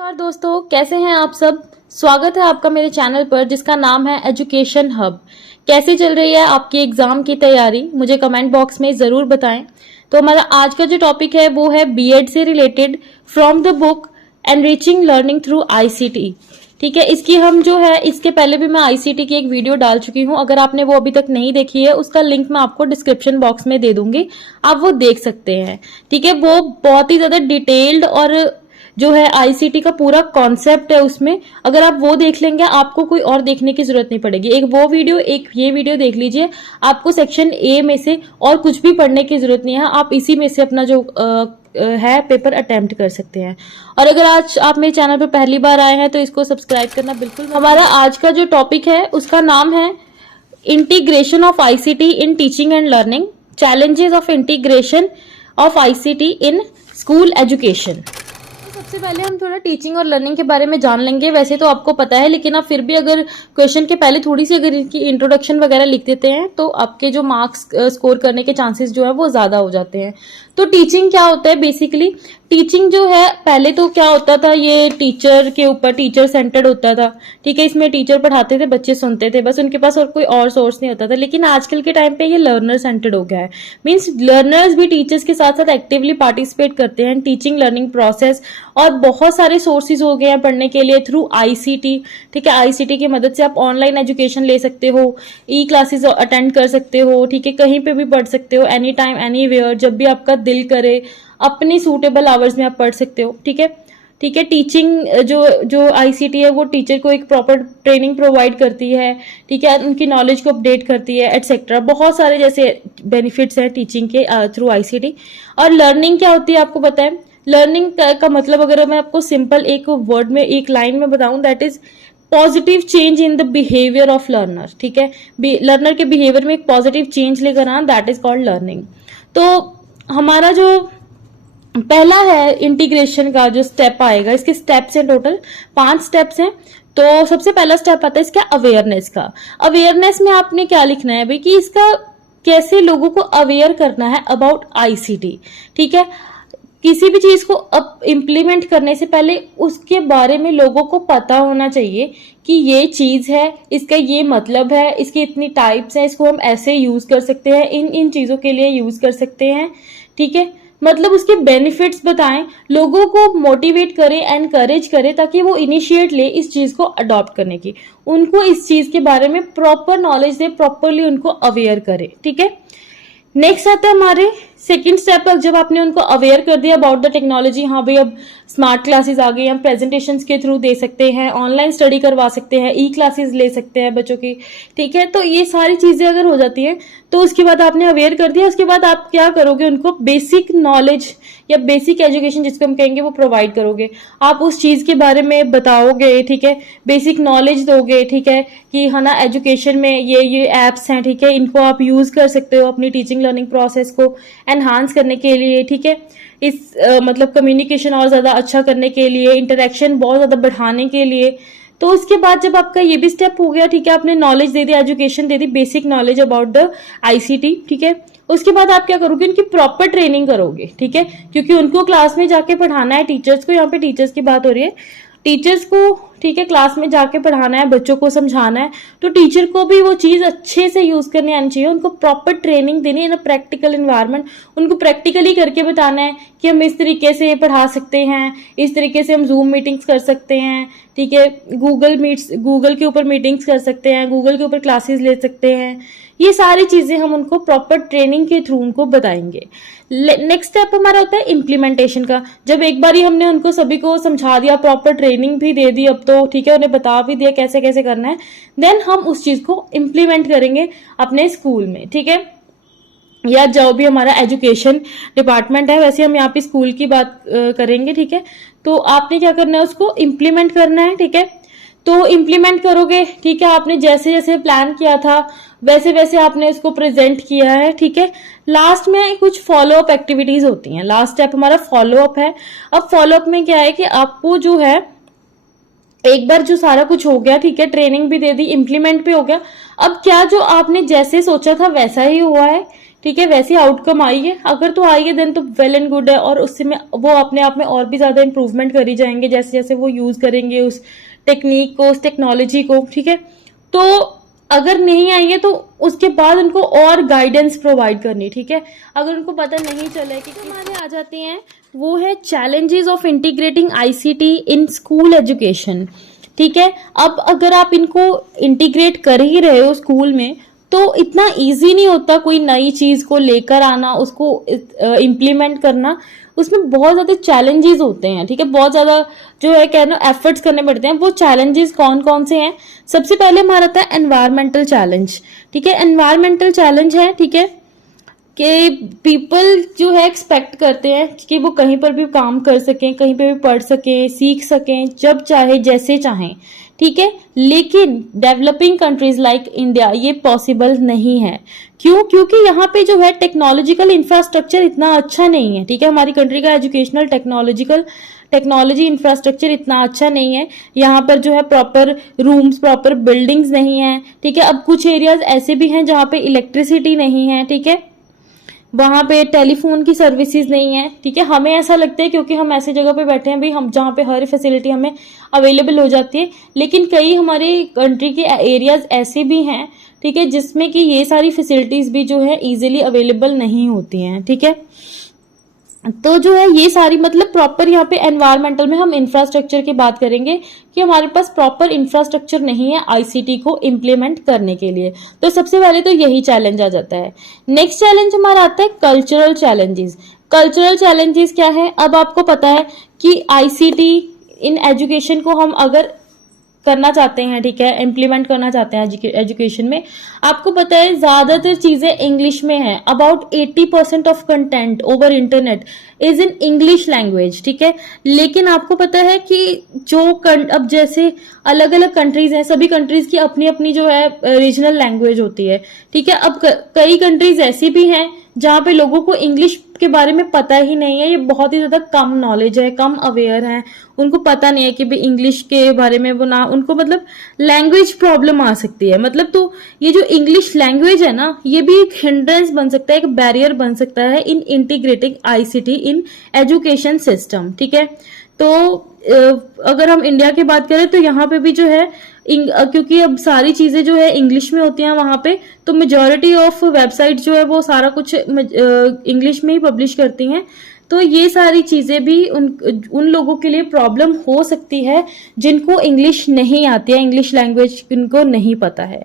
नमस्कार दोस्तों, कैसे हैं आप सब। स्वागत है आपका मेरे चैनल पर जिसका नाम है एजुकेशन हब। कैसी चल रही है आपकी एग्जाम की तैयारी, मुझे कमेंट बॉक्स में ज़रूर बताएं। तो हमारा आज का जो टॉपिक है वो है बीएड से related from the book enriching learning through ICT. ठीक है, इसकी हम जो है इसके पहले भी मैं आईसीटी की एक वीडियो डाल चुकी हूं। अगर आपने वो अभी तक नहीं देखी है उसका लिंक मैं आपको डिस्क्रिप्शन बॉक्स में दे दूंगी, आप वो देख सकते हैं। ठीक है, वो बहुत ही ज्यादा डिटेल्ड और जो है आईसीटी का पूरा कॉन्सेप्ट है उसमें। अगर आप वो देख लेंगे आपको कोई और देखने की जरूरत नहीं पड़ेगी। एक वो वीडियो, एक ये वीडियो देख लीजिए, आपको सेक्शन ए में से और कुछ भी पढ़ने की जरूरत नहीं है। आप इसी में से अपना जो है पेपर अटेम्प्ट कर सकते हैं। और अगर आज आप मेरे चैनल पर पहली बार आए हैं तो इसको सब्सक्राइब करना बिल्कुल। हमारा आज का जो टॉपिक है उसका नाम है integration of ICT in teaching and learning, challenges of integration of ICT in school education. सबसे पहले हम थोड़ा टीचिंग और लर्निंग के बारे में जान लेंगे। वैसे तो आपको पता है, लेकिन आप फिर भी अगर क्वेश्चन के पहले थोड़ी सी अगर इनकी इंट्रोडक्शन वगैरह लिख देते हैं तो आपके जो मार्क्स स्कोर करने के चांसेस जो है वो ज्यादा हो जाते हैं। तो टीचिंग क्या होता है बेसिकली? टीचिंग जो है पहले तो क्या होता था, ये टीचर के ऊपर टीचर सेंटर्ड होता था। ठीक है, इसमें टीचर पढ़ाते थे, बच्चे सुनते थे, बस उनके पास और कोई और सोर्स नहीं होता था। लेकिन आजकल के टाइम पे ये लर्नर सेंटर्ड हो गया है। मींस लर्नर्स भी टीचर्स के साथ साथ एक्टिवली पार्टिसिपेट करते हैं टीचिंग लर्निंग प्रोसेस। और बहुत सारे सोर्सेज हो गए हैं पढ़ने के लिए थ्रू आईसीटी। ठीक है, आईसीटी की मदद से आप ऑनलाइन एजुकेशन ले सकते हो, ई क्लासेस अटेंड कर सकते हो। ठीक है, कहीं पे भी पढ़ सकते हो, एनी टाइम एनी वेयर, जब भी आपका दिल करे, अपनी सूटेबल आवर्स में आप पढ़ सकते हो। ठीक है, ठीक है। टीचिंग जो जो आईसीटी है वो टीचर को एक प्रॉपर ट्रेनिंग प्रोवाइड करती है। ठीक है, उनकी नॉलेज को अपडेट करती है, एटसेट्रा। बहुत सारे जैसे बेनिफिट्स हैं टीचिंग के थ्रू आईसीटी। और लर्निंग क्या होती है आपको पता है? लर्निंग का मतलब अगर मैं आपको सिंपल एक वर्ड में, एक लाइन में बताऊं, that is positive change in the behaviour of learner. ठीक है, लर्नर के बिहेवियर में एक पॉजिटिव चेंज लेकर आना, दैट इज कॉल्ड लर्निंग। तो हमारा जो पहला है इंटीग्रेशन का जो स्टेप आएगा, इसके स्टेप्स हैं टोटल 5 स्टेप्स हैं। तो सबसे पहला स्टेप आता है इसका अवेयरनेस का। अवेयरनेस में आपने क्या लिखना है भाई, कि इसका कैसे लोगों को अवेयर करना है अबाउट आईसीटी। ठीक है, किसी भी चीज को अब इम्प्लीमेंट करने से पहले उसके बारे में लोगों को पता होना चाहिए कि ये चीज है, इसका ये मतलब है, इसकी इतनी टाइप्स हैं, इसको हम ऐसे यूज कर सकते हैं, इन इन चीजों के लिए यूज कर सकते हैं। ठीक है, मतलब उसके बेनिफिट्स बताएं, लोगों को मोटिवेट करें, एनकरेज करें, ताकि वो इनिशिएट ले इस चीज को अडॉप्ट करने की। उनको इस चीज के बारे में प्रॉपर नॉलेज दे, प्रॉपरली उनको अवेयर करें। ठीक है, नेक्स्ट आता है हमारे सेकेंड स्टेप पर। जब आपने उनको अवेयर कर दिया अबाउट द टेक्नोलॉजी, हाँ भाई अब स्मार्ट क्लासेस आ गई, हम प्रेजेंटेशन के थ्रू दे सकते हैं, ऑनलाइन स्टडी करवा सकते हैं, ई क्लासेस ले सकते हैं बच्चों की। ठीक है, तो ये सारी चीजें अगर हो जाती है तो उसके बाद आपने अवेयर कर दिया, उसके बाद आप क्या करोगे, उनको बेसिक नॉलेज या बेसिक एजुकेशन जिसको हम कहेंगे वो प्रोवाइड करोगे। आप उस चीज के बारे में बताओगे। ठीक है, बेसिक नॉलेज दोगे। ठीक है, कि है ना एजुकेशन में ये एप्स हैं, ठीक है, इनको आप यूज कर सकते हो अपनी टीचिंग लर्निंग प्रोसेस को एनहांस करने के लिए। ठीक है, इस मतलब कम्युनिकेशन और ज्यादा अच्छा करने के लिए, इंटरेक्शन बहुत ज्यादा बढ़ाने के लिए। तो उसके बाद जब आपका ये भी स्टेप हो गया, ठीक है, आपने knowledge they the, education they the, basic knowledge about the ICT. ठीक है, उसके बाद आप क्या करोगे, उनकी प्रॉपर ट्रेनिंग करोगे। ठीक है, क्योंकि उनको क्लास में जाके पढ़ाना है, टीचर्स को, यहाँ पे टीचर्स की बात हो रही है, टीचर्स को। ठीक है, क्लास में जाके पढ़ाना है, बच्चों को समझाना है, तो टीचर को भी वो चीज अच्छे से यूज करनी आनी चाहिए। उनको प्रॉपर ट्रेनिंग देनी है इन अ प्रैक्टिकल एनवायरनमेंट। उनको प्रैक्टिकली करके बताना है कि हम इस तरीके से पढ़ा सकते हैं, इस तरीके से हम जूम मीटिंग्स कर सकते हैं। ठीक है, गूगल के ऊपर मीटिंग्स कर सकते हैं, गूगल के ऊपर क्लासेस ले सकते हैं। ये सारी चीजें हम उनको प्रॉपर ट्रेनिंग के थ्रू उनको बताएंगे। नेक्स्ट स्टेप हमारा होता है इम्प्लीमेंटेशन का। जब एक बार ही हमने उनको सभी को समझा दिया, प्रॉपर ट्रेनिंग भी दे दी अब तो, ठीक है, उन्हें बता भी दिया कैसे कैसे करना है, देन हम उस चीज को इम्प्लीमेंट करेंगे अपने स्कूल में। ठीक है, या जो भी हमारा एजुकेशन डिपार्टमेंट है, वैसे हम यहाँ पे स्कूल की बात करेंगे। ठीक है, तो आपने क्या करना है, उसको इम्प्लीमेंट करना है। ठीक है, तो इम्प्लीमेंट करोगे। ठीक है, आपने जैसे जैसे प्लान किया था वैसे वैसे आपने इसको प्रेजेंट किया है। ठीक है, लास्ट में कुछ फॉलो अप एक्टिविटीज होती हैं। लास्ट स्टेप हमारा फॉलो अप है। अब फॉलो अप में क्या है कि आपको जो है एक बार जो सारा कुछ हो गया, ठीक है, ट्रेनिंग भी दे दी, इम्प्लीमेंट भी हो गया, अब क्या जो आपने जैसे सोचा था वैसा ही हुआ है? ठीक है, वैसी आउटकम आई है, अगर तो आई है देन तो वेल एंड गुड है, और उससे में वो अपने आप में और भी ज्यादा इंप्रूवमेंट करी जाएंगे जैसे जैसे वो यूज करेंगे उस टेक्निक को, उस टेक्नोलॉजी को। ठीक है, तो अगर नहीं आई है तो उसके बाद उनको और गाइडेंस प्रोवाइड करनी। ठीक है, अगर उनको पता नहीं चला है कि हमारे आ जाते हैं, वो है challenges of integrating ICT in school education. ठीक है, अब अगर आप इनको इंटीग्रेट कर ही रहे हो स्कूल में तो इतना इजी नहीं होता कोई नई चीज को लेकर आना, उसको इम्प्लीमेंट करना, उसमें बहुत ज्यादा चैलेंजेस होते हैं। ठीक है, बहुत ज्यादा जो है कहना एफर्ट्स करने पड़ते हैं। वो चैलेंजेस कौन कौन से हैं? सबसे पहले हमारा आता है एनवायरमेंटल चैलेंज। ठीक है, एनवायरमेंटल चैलेंज है, ठीक है, कि पीपल जो है एक्सपेक्ट करते हैं कि वो कहीं पर भी काम कर सकें, कहीं पर भी पढ़ सकें, सीख सकें, जब चाहे जैसे चाहें। ठीक है, लेकिन डेवलपिंग कंट्रीज लाइक इंडिया ये पॉसिबल नहीं है। क्यों? क्योंकि यहाँ पे जो है टेक्नोलॉजिकल इंफ्रास्ट्रक्चर इतना अच्छा नहीं है। ठीक है, हमारी कंट्री का एजुकेशनल टेक्नोलॉजी इंफ्रास्ट्रक्चर इतना अच्छा नहीं है। यहाँ पर जो है प्रॉपर रूम्स, प्रॉपर बिल्डिंग्स नहीं है। ठीक है, अब कुछ एरियाज ऐसे भी हैं जहाँ पे इलेक्ट्रिसिटी नहीं है। ठीक है, वहां पे टेलीफोन की सर्विसेज नहीं है। ठीक है, हमें ऐसा लगता है क्योंकि हम ऐसी जगह पे बैठे हैं भाई, हम जहाँ पे हर फैसिलिटी हमें अवेलेबल हो जाती है, लेकिन कई हमारे कंट्री के एरियाज ऐसे भी हैं, ठीक है, जिसमें कि ये सारी फैसिलिटीज भी जो है इजीली अवेलेबल नहीं होती हैं। ठीक है, तो जो है ये सारी मतलब प्रॉपर यहाँ पे एनवायरमेंटल में हम इंफ्रास्ट्रक्चर की बात करेंगे कि हमारे पास प्रॉपर इंफ्रास्ट्रक्चर नहीं है आईसीटी को इम्प्लीमेंट करने के लिए। तो सबसे पहले तो यही चैलेंज आ जाता है। नेक्स्ट चैलेंज हमारा आता है कल्चरल चैलेंजेस। कल्चरल चैलेंजेस क्या है? अब आपको पता है कि आईसीटी इन एजुकेशन को हम अगर करना चाहते हैं, ठीक है, इम्प्लीमेंट करना चाहते हैं एजुकेशन में, आपको पता है ज्यादातर चीजें इंग्लिश में है। About 80% of content over internet is in English language. ठीक है, लेकिन आपको पता है कि जो अब जैसे अलग अलग कंट्रीज हैं, सभी कंट्रीज की अपनी अपनी जो है रीजनल लैंग्वेज होती है। ठीक है, अब कई कंट्रीज ऐसी भी हैं जहां पे लोगों को इंग्लिश के बारे में पता ही नहीं है, ये बहुत ही ज्यादा कम नॉलेज है, कम अवेयर है, उनको पता नहीं है कि भाई इंग्लिश के बारे में वो ना, उनको मतलब लैंग्वेज प्रॉब्लम आ सकती है। मतलब तो ये जो इंग्लिश लैंग्वेज है ना, ये भी एक हिंड्रेंस बन सकता है, एक बैरियर बन सकता है in integrating ICT in education system. ठीक है, तो अगर हम इंडिया की बात करें तो यहाँ पे भी जो है क्योंकि अब सारी चीजें जो है इंग्लिश में होती हैं वहां पे, तो मेजॉरिटी ऑफ वेबसाइट जो है वो सारा कुछ इंग्लिश में ही पब्लिश करती हैं। तो ये सारी चीजें भी उन लोगों के लिए प्रॉब्लम हो सकती है जिनको इंग्लिश नहीं आती है, इंग्लिश लैंग्वेज इनको नहीं पता है।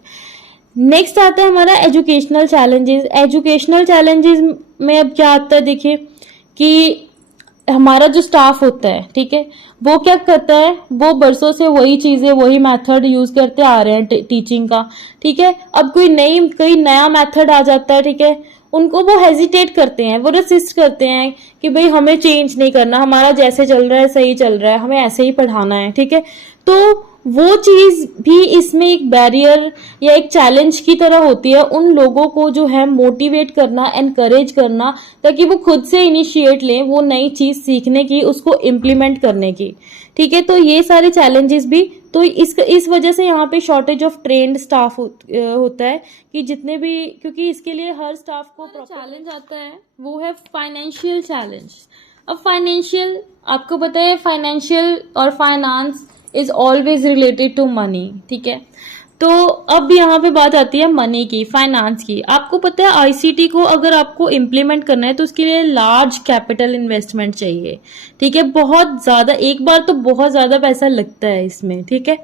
नेक्स्ट आता है हमारा एजुकेशनल चैलेंजेस। एजुकेशनल चैलेंजेस में अब क्या आता है, देखिए कि हमारा जो स्टाफ होता है, ठीक है, वो क्या करता है, वो बरसों से वही चीजें, वही मेथड यूज करते आ रहे हैं टीचिंग का। ठीक है, अब कोई नया मेथड आ जाता है, ठीक है, उनको वो हेजिटेट करते हैं, वो रेसिस्ट करते हैं कि भाई हमें चेंज नहीं करना, हमारा जैसे चल रहा है सही चल रहा है, हमें ऐसे ही पढ़ाना है। ठीक है, तो वो चीज भी इसमें एक बैरियर या एक चैलेंज की तरह होती है उन लोगों को जो है मोटिवेट करना, एनकरेज करना, ताकि वो खुद से इनिशिएट लें वो नई चीज सीखने की, उसको इम्प्लीमेंट करने की। ठीक है, तो ये सारे चैलेंजेस भी, तो इस वजह से यहाँ पे शॉर्टेज ऑफ ट्रेन्ड स्टाफ होता है कि जितने भी, क्योंकि इसके लिए हर स्टाफ को चैलेंज आता है, वो है फाइनेंशियल चैलेंज। अब फाइनेंशियल, आपको पता है फाइनेंशियल और finance is always related to money. ठीक है, तो अब यहाँ पे बात आती है मनी की, फाइनेंस की। आपको पता है आईसीटी को अगर आपको इम्प्लीमेंट करना है तो उसके लिए लार्ज कैपिटल इन्वेस्टमेंट चाहिए। ठीक है, बहुत ज्यादा, एक बार तो बहुत ज्यादा पैसा लगता है इसमें। ठीक है,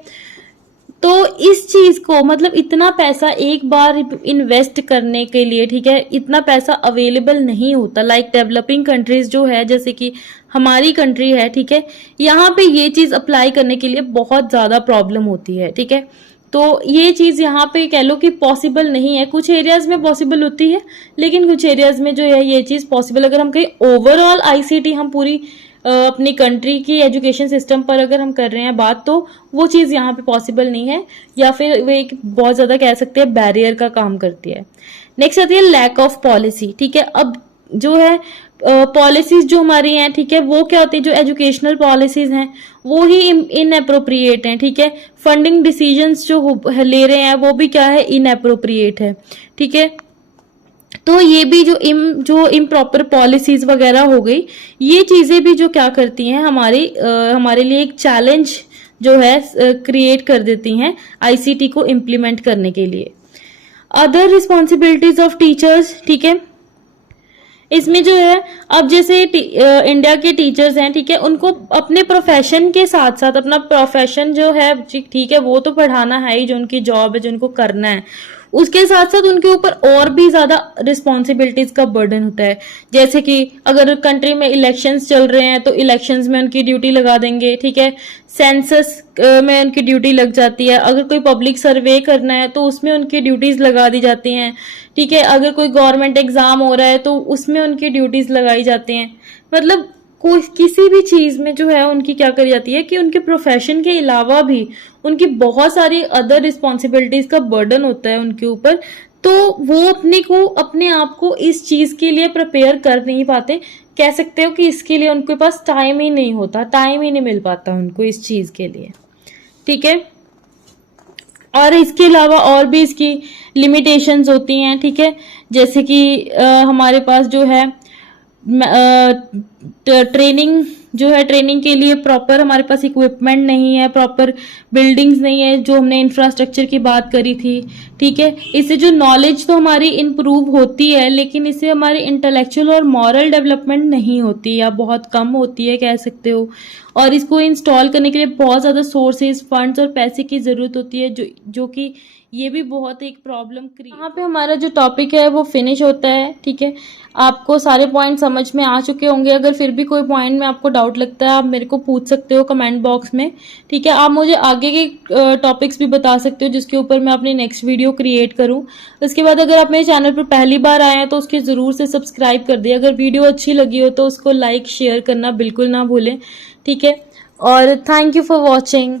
तो इस चीज को मतलब इतना पैसा एक बार इन्वेस्ट करने के लिए, ठीक है, इतना पैसा अवेलेबल नहीं होता। लाइक डेवलपिंग कंट्रीज जो है, जैसे कि हमारी कंट्री है, ठीक है, यहाँ पे ये चीज अप्लाई करने के लिए बहुत ज्यादा प्रॉब्लम होती है। ठीक है, तो ये चीज यहाँ पे कह लो कि पॉसिबल नहीं है। कुछ एरियाज में पॉसिबल होती है, लेकिन कुछ एरियाज में जो है ये चीज पॉसिबल, अगर हम कहीं ओवरऑल आईसीटी हम पूरी अपनी कंट्री की एजुकेशन सिस्टम पर अगर हम कर रहे हैं बात, तो वो चीज यहाँ पे पॉसिबल नहीं है, या फिर वो एक बहुत ज्यादा कह सकते हैं बैरियर का काम करती है। नेक्स्ट आती है लैक ऑफ पॉलिसी। ठीक है, अब जो है पॉलिसीज जो हमारी हैं, ठीक है, वो क्या होती है, जो एजुकेशनल पॉलिसीज हैं वो ही इनएप्रोप्रिएट हैं। ठीक है, फंडिंग डिसीजंस जो ले रहे हैं वो भी क्या है, इनएप्रोप्रिएट है। ठीक है, तो ये भी जो इम्प्रॉपर पॉलिसीज वगैरह हो गई, ये चीजें भी जो क्या करती हैं हमारे लिए एक चैलेंज जो है क्रिएट कर देती हैं आईसीटी को इम्प्लीमेंट करने के लिए। अदर रिस्पॉन्सिबिलिटीज ऑफ टीचर्स, ठीक है, इसमें जो है अब जैसे इंडिया के टीचर्स हैं, ठीक है, उनको अपने प्रोफेशन के साथ साथ अपना प्रोफेशन जो है, ठीक है, वो तो पढ़ाना है ही, जो उनकी जॉब है, जो उनको करना है, उसके साथ साथ उनके ऊपर और भी ज्यादा रिस्पॉन्सिबिलिटीज का बर्डन होता है। जैसे कि अगर कंट्री में इलेक्शंस चल रहे हैं तो इलेक्शंस में उनकी ड्यूटी लगा देंगे, ठीक है, सेंसस में उनकी ड्यूटी लग जाती है, अगर कोई पब्लिक सर्वे करना है तो उसमें उनकी ड्यूटीज लगा दी जाती हैं, ठीक है, अगर कोई गवर्नमेंट एग्जाम हो रहा है तो उसमें उनकी ड्यूटीज लगाई जाती हैं। मतलब कोई किसी भी चीज में जो है उनकी क्या करी जाती है कि उनके प्रोफेशन के अलावा भी उनकी बहुत सारी अदर रिस्पॉन्सिबिलिटीज का बर्डन होता है उनके ऊपर, तो वो अपने आप को इस चीज के लिए प्रिपेयर कर नहीं पाते। कह सकते हो कि इसके लिए उनके पास टाइम ही नहीं होता, टाइम ही नहीं मिल पाता उनको इस चीज के लिए, ठीक है। और इसके अलावा और भी इसकी लिमिटेशंस होती हैं, ठीक है, जैसे कि हमारे पास जो है ट्रेनिंग जो है, ट्रेनिंग के लिए प्रॉपर हमारे पास इक्विपमेंट नहीं है, प्रॉपर बिल्डिंग्स नहीं है, जो हमने इंफ्रास्ट्रक्चर की बात करी थी, ठीक है। इससे जो नॉलेज तो हमारी इंप्रूव होती है, लेकिन इससे हमारी इंटेलेक्चुअल और मॉरल डेवलपमेंट नहीं होती या बहुत कम होती है, कह सकते हो। और इसको इंस्टॉल करने के लिए बहुत ज़्यादा सोर्सेज, फंड्स और पैसे की ज़रूरत होती है, जो कि ये भी बहुत एक प्रॉब्लम यहाँ पे हमारा जो टॉपिक है वो फिनिश होता है, ठीक है। आपको सारे पॉइंट समझ में आ चुके होंगे। अगर फिर भी कोई पॉइंट में आपको डाउट लगता है, आप मेरे को पूछ सकते हो कमेंट बॉक्स में, ठीक है। आप मुझे आगे के टॉपिक्स भी बता सकते हो जिसके ऊपर मैं अपनी नेक्स्ट वीडियो क्रिएट करूँ। उसके बाद अगर आप मेरे चैनल पर पहली बार आए हैं तो उसके ज़रूर से सब्सक्राइब कर दिए। अगर वीडियो अच्छी लगी हो तो उसको लाइक शेयर करना बिल्कुल ना भूलें, ठीक है। और थैंक यू फॉर वॉचिंग।